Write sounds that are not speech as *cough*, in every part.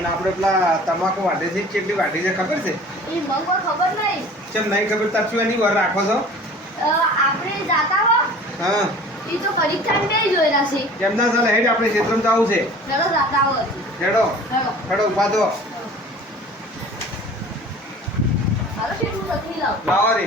અને આપણે પેલા તમાકુ વાઢે છે કેટલી વાઢી છે ખબર છે? એ મંગો ખબર નહીં. ચમ નહીં ખબર તાર શું એની વાર રાખો છો? આપણે જાતા હો. હા. એ તો પરીક્ષા બે જોયેલા છે કેમ ના ચાલે? હેડ આપણે ક્ષેત્રમાં જવું છે. ચલો જાતા હો. હેડો. હેડો. હેડો ઊભા દો હાલો શેઠ હું લખી લાવ. લાવો રે.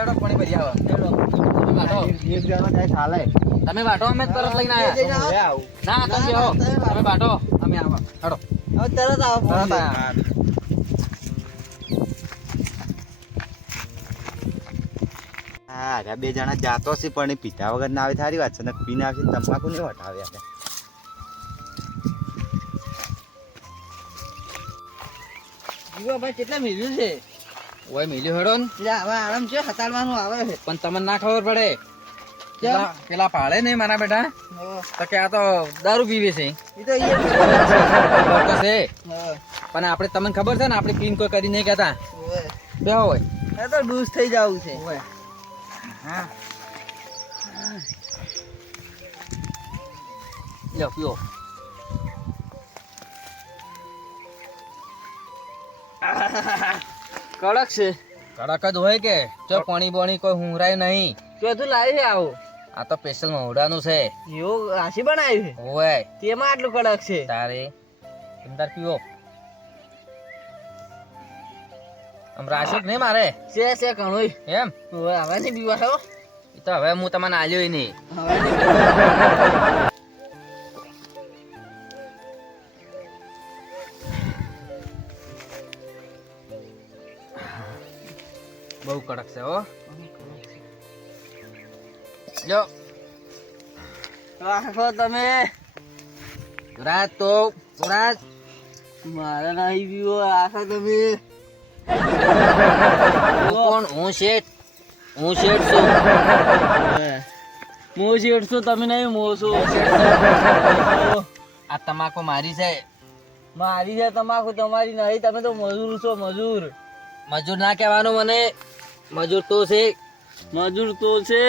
હેડો પાણી ભરી આવો. તમે તમે વાટો અમે તરત લઈને આવ્યા. ના તમે આવો. તમે વાટો અમે આવો. હેડો તરત આયા. હા બે જણા જાતો છે પણ એ પીધા વગર ના આવે. સારી વાત છે. ને પીને આવશે તમાકુ નહીં હટાવે આપણે. જીવાભાઈ કેટલા મિલ્યું છે? ઓય મિલ્યું હેડો ને. હવે આરામ છે હતાડવાનું આવે છે. પણ તમને ના ખબર પડે. પેલા પેલા પાડે નહીં મારા બેટા? તો કે આ તો દારૂ પીવે છે. તો હા, પણ આપણે તમને ખબર છે ને આપણે પીન કોઈ કરી નહીં કહેતા. ઓવે. બે હોય. એ તો ડૂસ થઈ જવું છે. હા. લ્યો પીઓ *laughs* કડક છે. કડક જ હોય કે? જો પાણી બોણી કોઈ હુંરાય નહીં. ચોથું લાવી આવો. આ તો સ્પેશિયલ મહુડાનું છે. એવું રાશી બનાવ્યું છે? ઓય તેમાં આટલું કડક છે? તારે અંદર પીવો. આમ રાશક નહીં મારે? છે છે ઘણું એમ? હવે હવે નહીં પીવા એ તો હવે હું તમને આલ્યો નહીં. બહુ કડક છે હો. જો રાખો તમે. રાત તો રાત મારે નહીં પીવો આખા તમે. કોણ? હું શેઠ. હું શેઠ છું. હું શેઠ છું તમે નહીં મોસો આ તમાકુ મારી છે? મારી છે તમાકુ તમારી નહીં તમે તો મજૂર છો મજૂર. મજૂર ના કહેવાનું મને. મજૂર તો છે. મજૂર તો છે.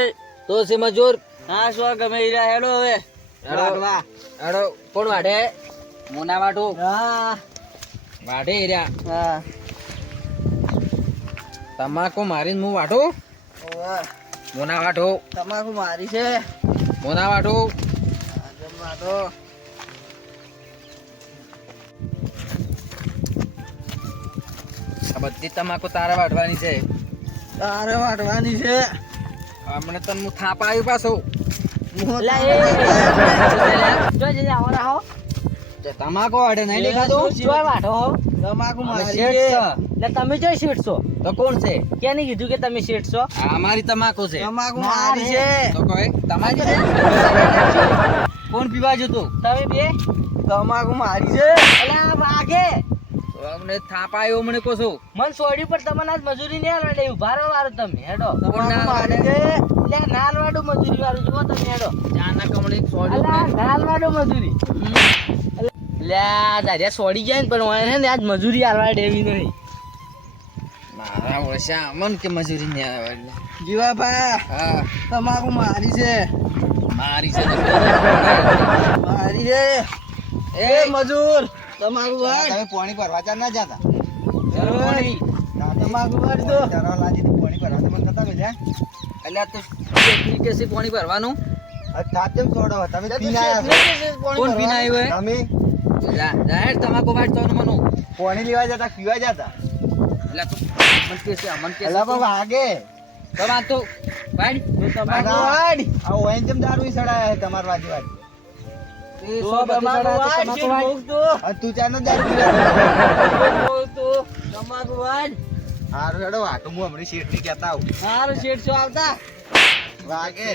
તો છે મજૂર. હા શું ગમે ઈરા રહ્યા? હેડો હવે. હેડો. હેડો. કોણ વાઢે? મોના વાઢું હા. વાઢે ઈરા હા. તમાકુ મારીને હું વાઢું? મોના વાઢું તમાકુ મારી છે? મોના વાઢું આ બધી તમાકુ તારે વાઢવાની છે. તારે વાટવાની છે. હમણે તને હું થાપ આવ્યું પાછું. તમાકુ વાઢે નહીં દેખાતું જોય વાટો તમાકુ. એટલે તમે જોઈ શેઠસો તો કોણ છે? કેને કીધું કે તમે શેઠસો આ અમારી તમાકુ છે. તમાકુ મારી છે. તો કોઈ તમારી છે? *laughs* કોણ પીવા જતું તમે બે? તમાકુ મારી છે. એટલે આ વાગે અમને થાપ આવ્યો મને કોસો મન સોડી પર તમને આજ મજૂરી નહીં આલવાડે ઊભા રહો વાળો તમે હેડો. કોણ ના મારી છે એટલે નાલ મજૂરી વાળું જુઓ તમે હેડો. ચાના કમળે સોડી અલા ને. નાલ વાળું મજૂરી. લે દાદા સોડી જાય ને પણ વાય ને આજ મજૂરી આલવા દેવી નહીં. મારા વર્ષા મન કે મજૂરી ને આવે એટલે. જીવાભાઈ હા. તમાકુ મારી છે. મારી છે મારી છે. એ મજૂર. તમાકુ વાર તમે પાણી ભરવા ચાર ના જતા. તમાકુ વાળ દો. ચરવા લાજી પાણી ભરવા તો મને નતા મેલ્યા અલ્યા તો પાણી ભરવાનું? આ તાત્યમ છોડો તમે પીને આયા કોણ પીને આવ્યો? છો. તમે જાહેર તમાકુ વાંચતો મનું. પાણી લેવા જતા પીવા જતા. એટલે તું મન કેસે મન કેસે એલા પણ વાગે. તો તો વાડ આ ઓએન જેમ દારૂ સડાયા છે તમાર તો તમાકુ વાડ તું. ચાર નો તમાકુ વાળ. હારું હેડો વાટું હું હમણાં શેઠની કહેતા આવું. સારું શેઠસો આવતા? વાગે.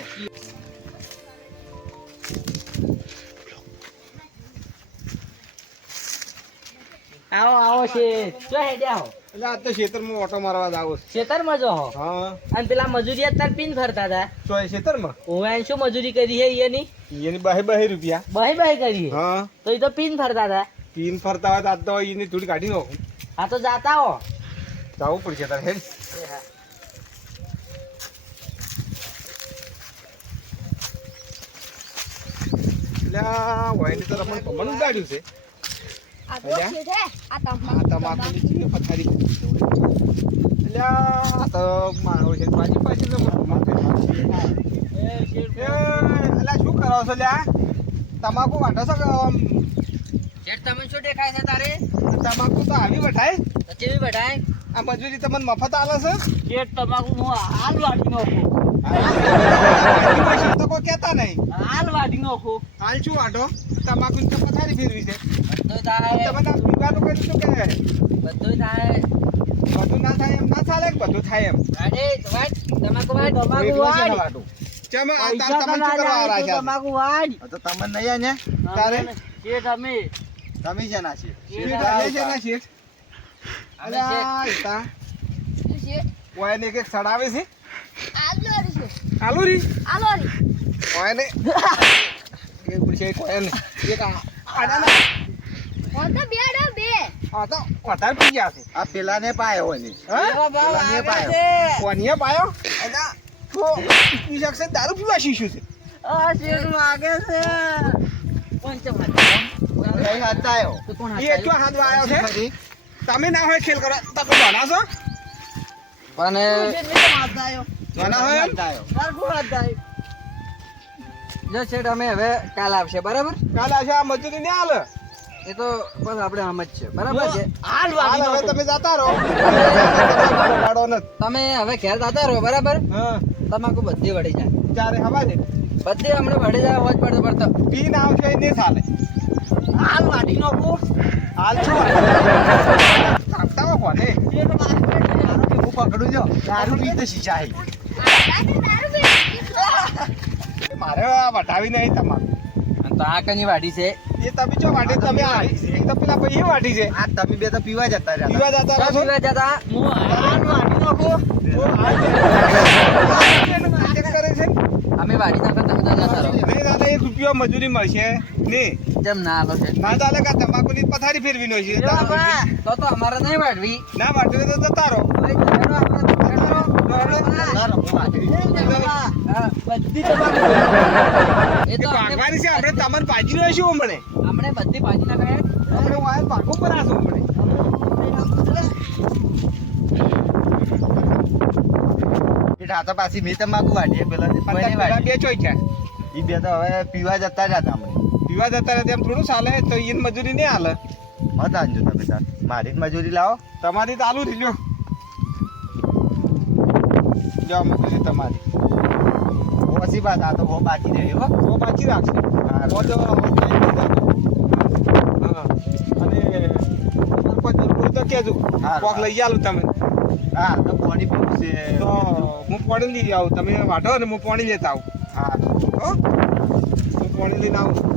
આવો આવો છે. જો હેડે આવો એટલે આ તો ખેતરમાં ઓટો મારવા જ આવું ખેતરમાં જો હો. અને પેલા મજૂરી અત્યારે પીન ફરતા હતા. એ ખેતરમાં હું શું મજૂરી કરી હે એની એની બહે બહે રૂપિયા. બહે બહે કરી. હા? તો એ તો પીન ફરતા હતા. પીન ફરતા હોય તો આજ તો એની થોડી કાઢી નો આ તો જાતા હો. જાવું પડશે તારે હેડ એટલે વાઈની વાયની તો રમણ પમણ ઉડાડ્યું છે. તમાકુ વાટો છો કે તમે શું દેખાય છે તારે? તમાકુ તો આવી વટાય કેવી બધાય? આ મજૂરી તમને મફત આલે છે? શેઠ તમાકુ હું હાલ વાટી નાખું. પછી *laughs* તો કોઈ કહેતા નહીં હાલ વાટી નાખું હાલ શું વાટો તમાકુ તો પથારી ફેરવી છે. બધું થાય તમે આ પીવાનું કહી દીધું કે બધું થાય બધું ના થાય એમ ના ચાલે કે બધું થાય એમ? અરે વાડ તમાકુ વાડ એકલો તમાકુ છે વાડ ને ચમ આ તાર તમને શું કરવા આ છે? તમાકુ વાડ તો તમને નહીં આને તારે? કે તમે. તમે છે ના છે શેઠ આલે છે ના છે અલ્યા, ઓયને એક એક સડાવે છે? આલો રે શેઠ ઓયને એક પૂછે એક ઓયને એક આ આના ના. હું તો બે આ તો વધારે પી ગયા છે આ પેલાને પાયો ને હા એવા ભાવ પેલા ને આવે પાયો. કોનીએ પાયો એના તો પી શકશે દારૂ પીવા શીશું છે આ શેઠ વાગે છે? કઈ હાથ આવ્યો તો કોણ એ એટલો હાથ વાળ્યો છે. તમે ના હોય ખેલ કરો તમે ભણા છો પણ આવ્યો? તો આવ્યો. ભણા હોય એમ? હાથ આવ્યો. જો શેઠ અમે હવે કાલ આવશે બરાબર? કાલ આવશે આ મજૂરી ને હાલ. એ તો બસ આપણે આમ જ છે બરાબર છે? હાલ વાગી હવે તમે જતા રહો. તમે હવે ઘેર જતા રહો બરાબર? હા. તમાકુ બધી વળી જાય. ચારે હવા દે? બધી હમણાં વળી જાય હોજ પડતો પડતો. પીન આવશે ને નહીં ચાલે. હાલ વાટી નાખું. હાલ છો. કાપતા કોને? છે. હું પકડું જો. દારૂ પી તો શીશા હે. દારૂ પી મારે વટાવી નહીં તમારું. અને તો આ કની વાડી છે? એ તમે જો વાટી તમે આ એક તો પેલા ભાઈ એ છે. આ તમે બે તો પીવા જતા રહ્યા પીવા જતા રહો પીવા જતા? હું હાલ વાટી નાખું. ચેક કરે છે. અમે વાડી ના નહીં દાદા એક રૂપિયો મજૂરી મળશે. નહીં. જેમ ના આલો છે? ના ચાલે તમાકુ તમાકુની પથારી ફેરવી નો છે. તો તો અમારે નહીં વાડવી ના વાટવે તો જતા આપણે તમને પાજી રહીશું હમણે. આપણે બધી ભાજી ના કરે આપણે વાયર ભાગવું પર આશું હમણે. બેટા, તો પાછી મેં તમાકુ વાટી પેલા. બે ચોઈ છે. એ બે તો હવે પીવા જતા જતા અમને પીવા જતા રહેતા એમ થોડું ચાલે તો ઈન મજૂરી નહીં હાલે. મત આંજો તમે તાર. મારી મજૂરી લાવો. તમારી ચાલુ થઈ લ્યો લ્યો મજૂરી તમારી. ઓછી વાત આ તો બહુ બાકી રહે હો. તો બાકી રાખશે? હા. હા. અને કોઈ તો કહેજો. હા, કોક લઈ આલું તમે. હા તો પાણી પીવું છે. તો હું પાણી લઈ આવું. તમે વાઢો ને હું પાણી લેતા આવું. હા? હું પાણી લઈને આવું.